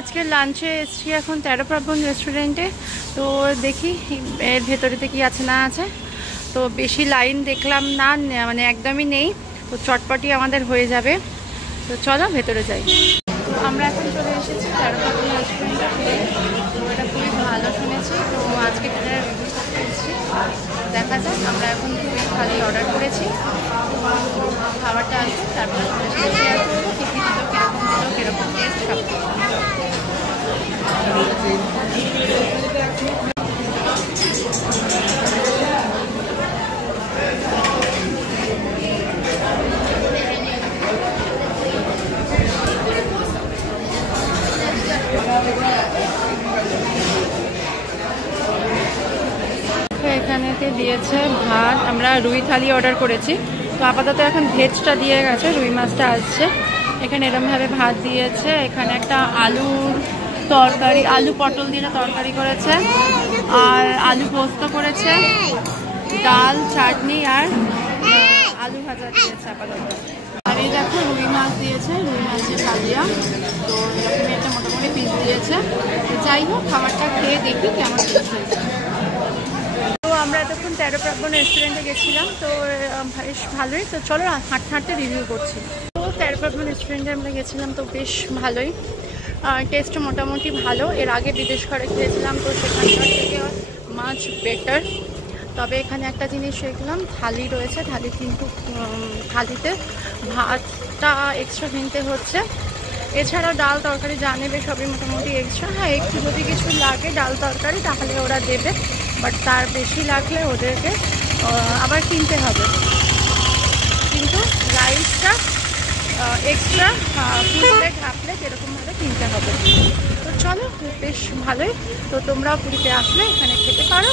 আজকে লাঞ্চে এসেছি এখন 13 প্রাবণ রেস্টুরেন্টে। তো দেখি এর ভেতরেতে কি আছে না আছে। তো বেশি লাইন দেখলাম না, মানে একদমই নেই। তো চটপটি আমাদের হয়ে যাবে। তো চলো ভেতরে যাই। তো আমরা এখন চলে এসেছি 13 প্রাবণ রেস্টুরেন্টে। তো এটা খুবই ভালো শুনেছি। তো আজকে এটা রিভিউ করতে এসেছি, দেখা যাক। আমরা এখন খুবই খালি অর্ডার করেছি, খাবারটা আসবে তারপরে শেয়ার করবো কী কী দিল, কীরকম টেস্ট সব। এখানেতে দিয়েছে ভাত, আমরা রুই থালি অর্ডার করেছি। তো আপাতত এখন ভেজটা দিয়ে গেছে, রুই মাছটা আসছে। এখানে এরমভাবে ভাত দিয়েছে, এখানে একটা আলুর তরকারি, আলু পটল দিয়ে তরকারি করেছে, আর আলু পোস্ত করেছে, ডাল, চাটনি আর আলু ভাজা দিয়েছে আপাতত। আর এই দেখো রুই মাছ দিয়েছে, রুই মাছের কালিয়া। তো এরকমই একটা মোটামুটি পিস দিয়েছে। তো যাই হোক, খাবারটা খেয়ে দেখি কেমন হয়েছে। আমরা এতক্ষণ 13 প্রাবণ রেস্টুরেন্টে গেছিলাম, তো বেশ ভালোই। তো চলো হাঁটতে হাঁটতে রিভিউ করছি। তো 13 প্রাবণ রেস্টুরেন্টে আমরা গেছিলাম, তো বেশ ভালোই, টেস্ট মোটামুটি ভালো। এর আগে বিদেশ ঘরে খেয়েছিলাম, তো সেখানকার থেকে মাছ বেটার। তবে এখানে একটা জিনিস দেখলাম, থালি রয়েছে, থালি কিন্তু থালিতে ভাতটা এক্সট্রা কিনতে হচ্ছে। এছাড়াও ডাল তরকারি যা নেবে সবই মোটামুটি এক্সট্রা। হ্যাঁ, একটু যদি কিছু লাগে ডাল তরকারি তাহলে ওরা দেবে, বাট তার বেশি লাগলে ওদেরকে আবার কিনতে হবে। কিন্তু রাইসটা extra full plate half plate এরকমভাবে কিনতে হবে। তো চলো, বেশ ভালোই। তো তোমরাও পুরীতে আসলে এখানে খেতে পারো।